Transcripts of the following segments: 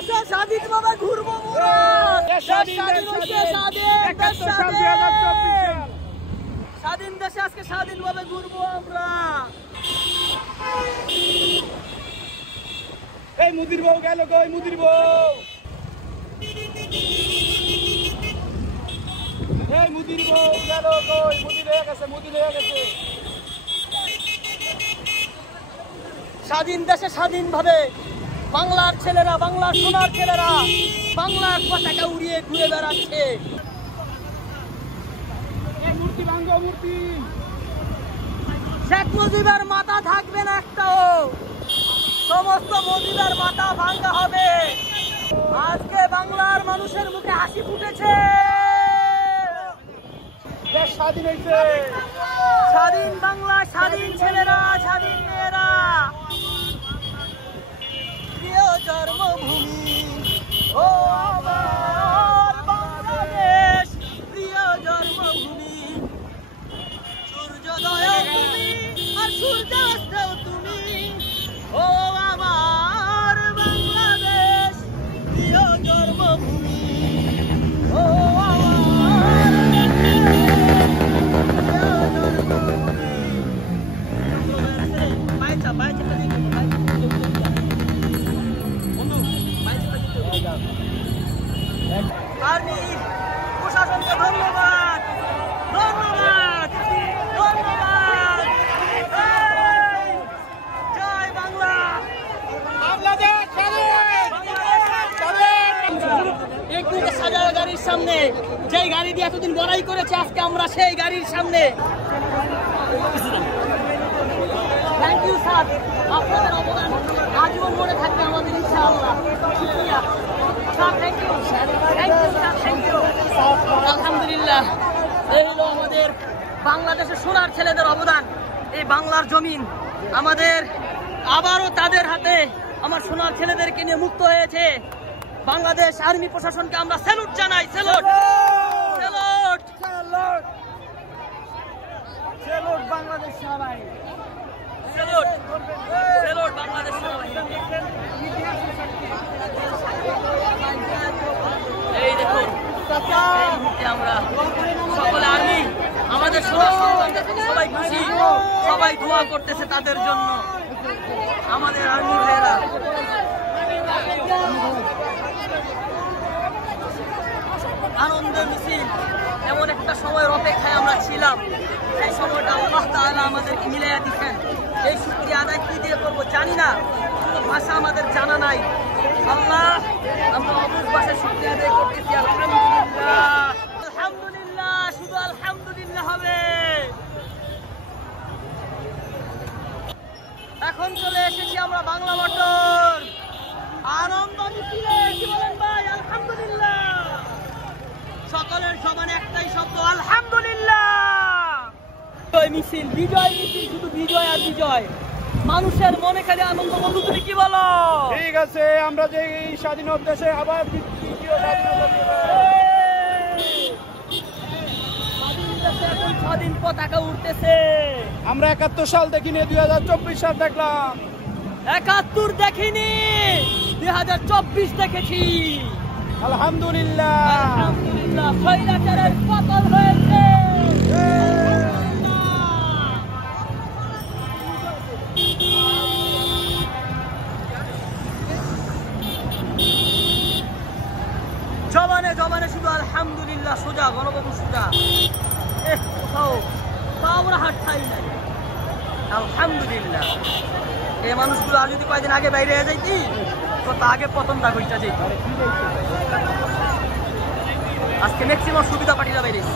দেশে স্বাধীনভাবে ঘুরবো স্বাধীন দেশে আজকে স্বাধীনভাবে ঘুরবো আমরা। এই মুদির বউ গেল কই? মুদির বউ, এই মুদির বউ গেল কই? মুদি হয়ে গেছে, মুদি হয়ে গেছে। স্বাধীন দেশে স্বাধীনভাবে বাংলার ছেলেরা, বাংলার সোনার ছেলেরা বাংলার পতাকা উড়িয়ে ঘুরে বেড়াচ্ছে। মূর্তি ভাঙ্গ, মূর্তি। শেখ মুজিবের মাথা থাকবে না একটাও, সমস্ত মুজিবের মাথা ভাঙ্গা হবে। আজকে বাংলার মানুষের মুখে হাসি ফুটেছে। দেশ স্বাধীন হয়েছে। স্বাধীন বাংলা, স্বাধীন ছেলেরা, স্বাধীন মেয়েরা। প্রিয় জন্মভূমি ও আমার বাংলাদেশ, প্রিয় জন্মভূমি। সূর্যোদয় তুমি আর সূর্যাস্তও তুমি, ও আমার বাংলাদেশ, প্রিয় জন্মভূমি। ও আমার আর্মি প্রশাসনকে ধন্যবাদ, ধন্যবাদ, ধন্যবাদ। জয় বাংলা, বাংলাদেশ একদিকে সাজানো গাড়ির সামনে, যেই গাড়ি দিয়ে এতদিন লড়াই করেছে, আজকে আমরা সেই গাড়ির সামনে। থ্যাংক ইউ স্যার, আপনাদের অবদান আজীবন মনে থাকবে আমাদের, ইনশাআল্লাহ। শুকরিয়া sir, thank you, thank you sir, thank you. আলহামদুলিল্লাহ, এই হলো আমাদের বাংলাদেশের সোনার ছেলেদের অবদান। এই বাংলার জমিন আমাদের আবারও তাদের হাতে আমার সোনার ছেলেদেরকে নিয়ে মুক্ত হয়েছে। বাংলাদেশ আর্মি প্রশাসনকে আমরা স্যালুট জানাই, স্যালুট, স্যালুট, স্যালুট বাংলাদেশ সেনাবাহিনী, স্যালুট, স্যালুট বাংলাদেশ সেনাবাহিনী। এই দেখুন, এই মুহূর্তে আমরা সকলে আর্মি, আমাদের সবাই খুশি, সবাই দোয়া করতেছে তাদের জন্য, আমাদের আর্মি ভাইয়েরা। আনন্দের মিছিল, এমন একটা সময়ের অপেক্ষায় আমরা ছিলাম, সেই সময়টা আল্লাহ তাআলা আমাদেরকে মিলাইয়া দিচ্ছেন। এই শুকরিয়া আদায় কি দিয়ে করবো জানি না, কোনো ভাষা আমাদের জানা নাই। আল্লাহ, আমরা অমুক ভাষায় শুকরিয়া আদায় করতেছি। আলহামদুলিল্লাহ, আলহামদুলিল্লাহ, শুধু আলহামদুলিল্লাহ হবে। এখন চলে এসেছি আমরা বাংলা মোটর আনন্দ মিছিলে। কি বলেন ভাই? আলহামদুলিল্লাহ। সকলের সমানে একটাই শব্দ, আলহামদুলিল্লাহ। বিজয় মিছিল, বিজয় মিছিল, শুধু বিজয় আর বিজয়। মানুষের মনে খালি আনন্দ। বন্ধু, তুমি কি বলো? ঠিক আছে, আমরা যে এই স্বাধীনতা দেশে আবার দ্বিতীয় স্বাধীন পতাকা উঠতেছে। আমরা 71 সাল দেখিনি, 2024 সাল দেখলাম। 71 দেখিনি, 2024 দেখেছি। আলহামদুলিল্লাহ, আলহামদুলিল্লাহ। স্বৈরাচারের পতন হয়েছে। জবানে জবানে শুধু আলহামদুলিল্লাহ, সোজা গণবাবু সোজা। কোথাও আমরা হাত খাই নাই। আলহামদুলিল্লাহ। এই মানুষগুলো আর যদি কয়েকদিন আগে বাইরে যাইতি তো তা আগে পতনটা হইতা যেত। আজকে ম্যাক্সিমাম সুবিধা পার্টিরা বেরিয়েছে,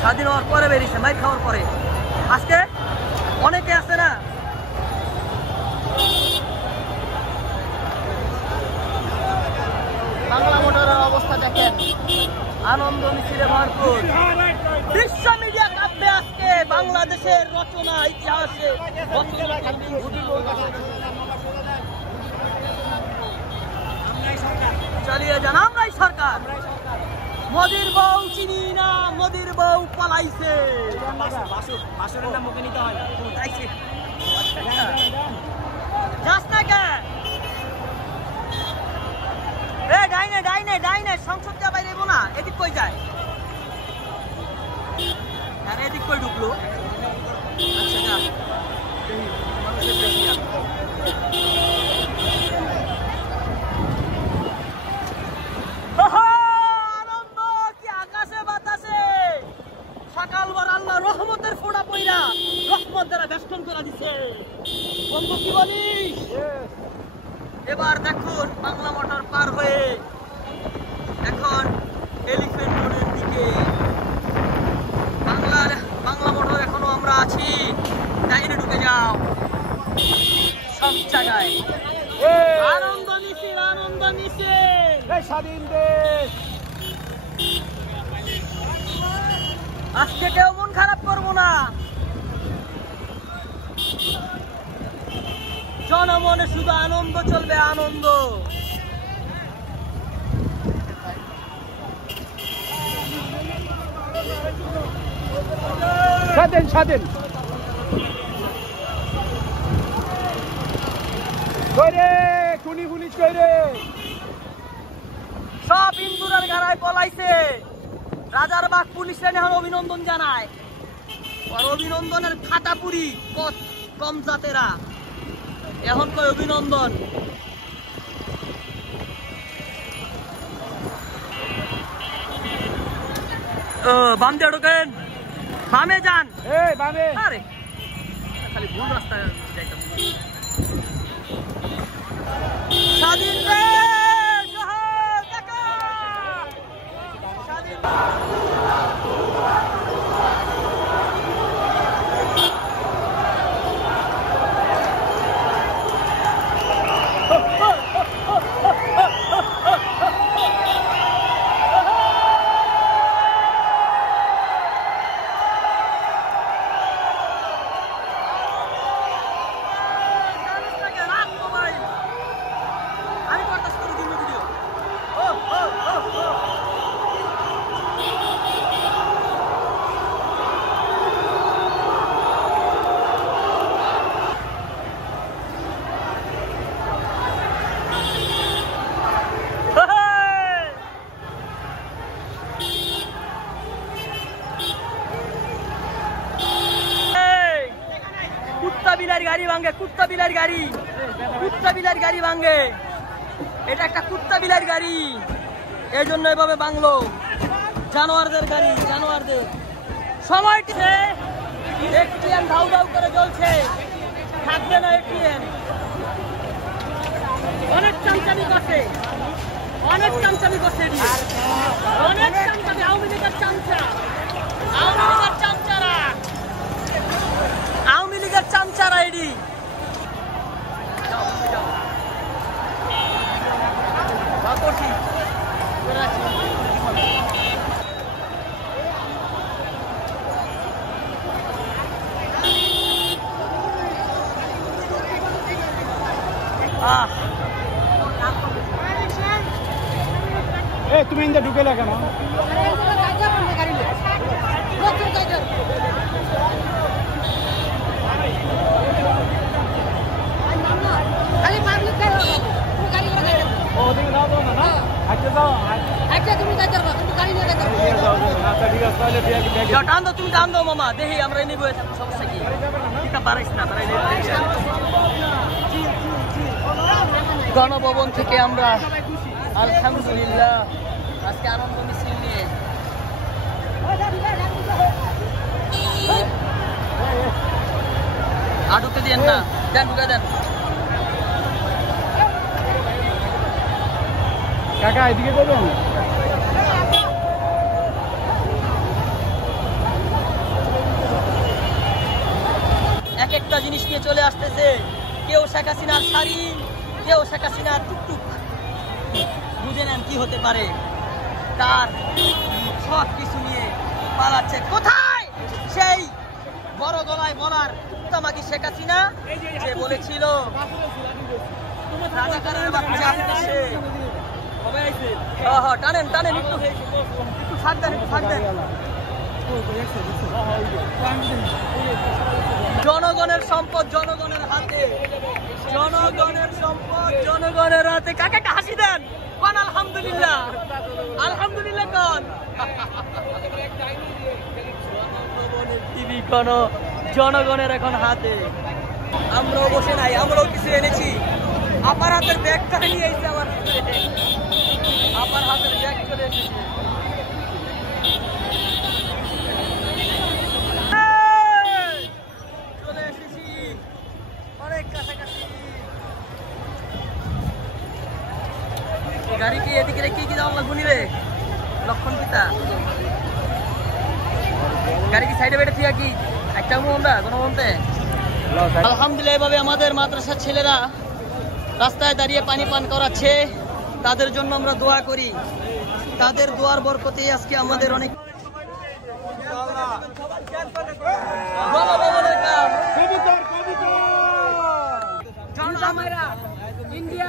স্বাধীন হওয়ার পরে বেরিয়েছে, মাইর খাওয়ার পরে। আজকে অনেকে আছে না, বাংলা মোটরের অবস্থা দেখেন, আনন্দ মিছিলে ভরপুর। বিশ্ব মিডিয়া কাঁপবে আজকে বাংলাদেশের রচনা, ইতিহাসে চালিয়ে যান। আমরাই সরকার। মোদির বউ চিনি না, মোদির বউ পালাইছে। যাস না কেন? কই যায়? আরে এদিক কই ঢুকলো? আচ্ছা যা মানুষের বেশি আনন্দ কি আকাশে বাতাসে সকালবেলা আল্লাহ রহমতের ফোঁটা পইরা রহমত দ্বারা বেষ্টন করে দিছে। বন্ধু কি বলিস? এবার দেখুন বাংলা মোটর পার হয়ে এখন এলিফ্যান্ট রোডের দিকে। বাংলা মোটর এখনো আমরা আছি, লাইনে ঢুকে যাও সব জায়গায়। আনন্দ মিছিল, আনন্দ মিছিল, স্বাধীন দেশ। আজকে কেউ মন খারাপ করবো না, জনমনে শুধু আনন্দ চলবে, আনন্দ। স্বাধীন স্বাধীন কইরে খুনি পুলিশ কইরে সব ইন্দুরের গাড়ায় পলাইছে। রাজারবাগ পুলিশে এখন অভিনন্দন জানায়, আর অভিনন্দনের খাতাপুরি কম জাতেরা এখন কই অভিনন্দন। বাম দিয়ে ঢোকেন, বামে যান। বামে আরে খালি ভুল রাস্তায় যাইতাম। স্বাধীন দেশ, জোহার, দেখা। স্বাধীন বিলার গাড়ি ভাঙে, কুত্তা বিলার গাড়ি, কুত্তা বিলার গাড়ি ভাঙে। এটা একটা কুত্তা বিলার গাড়ি, এই জন্য এভাবে বাংলো। জানোয়ারদের গাড়ি, জানোয়ারদের। সময়টিতে এটিএম ধাউ ধাউ করে জ্বলছে, থাকবে না এটিএম। অনেক চামচামি করছে, অনেক চামচামি করছে, অনেক চামচামি। আওয়ামী লীগের চামচা, আওয়ামী লীগের চামচারা, আওয়ামী লীগের চামচারা এডি। তুমি ইন্দা ঢুকে লাগা না টান দাও, তুমি টান দাও মামা, দেখি আমরা নিবো। সমস্যা কি, বাড়াইস না। গণভবন থেকে আমরা আলহামদুলিল্লাহ আজকে আনন্দ মিছিল নিয়ে ঢুকতে দিয়েন না, দেন ঢুকে দেন। কাকা এদিকে করুন। এক একটা জিনিস নিয়ে চলে আসতেছে, কেউ শেখ হাসিনার শাড়ি, কেউ শেখ হাসিনার টুকটুক। বুঝে নেন কি হতে পারে, তার সব কিছু নিয়ে পালাচ্ছে। কোথায় সেই বড় গলায় বলার কুত্তামাগি শেখ হাসিনা, যে বলেছিল রাজাকারের বাচ্চা আসতেছে। টানেন টানেন, একটু থাকবেন, একটু থাকবেন। জনগণের সম্পদ জনগণের হাতে, জনগণের সম্পদ জনগণের হাতে। কাকা একটা হাসি দেন, কোন আলহামদুলিল্লাহ, আলহামদুলিল্লাহ কোন। টিভি কোন জনগণের এখন হাতে। আমরাও বসে নাই, আমরাও কিছু এনেছি। আপার হাতের ব্যাগ করে নিয়ে এসেছে আমার ভিতরে, আপার হাতের ব্যাগ করে এসেছে। চলে এসেছি অনেক কাছাকাছি। গাড়ি কি এদিকে রেখে কি যাওয়া লাগবো রে লক্ষণ পিতা? গাড়ি কি সাইডে বেড়ে থিয়া কি একটা আমরা কোনো মন্তে? আলহামদুলিল্লাহ এভাবে আমাদের মাদ্রাসার ছেলেরা রাস্তায় দাঁড়িয়ে পানি পান করাচ্ছে। তাদের জন্য আমরা দোয়া করি, তাদের দোয়ার বরকতে আজকে আমাদের অনেক ইন্ডিয়া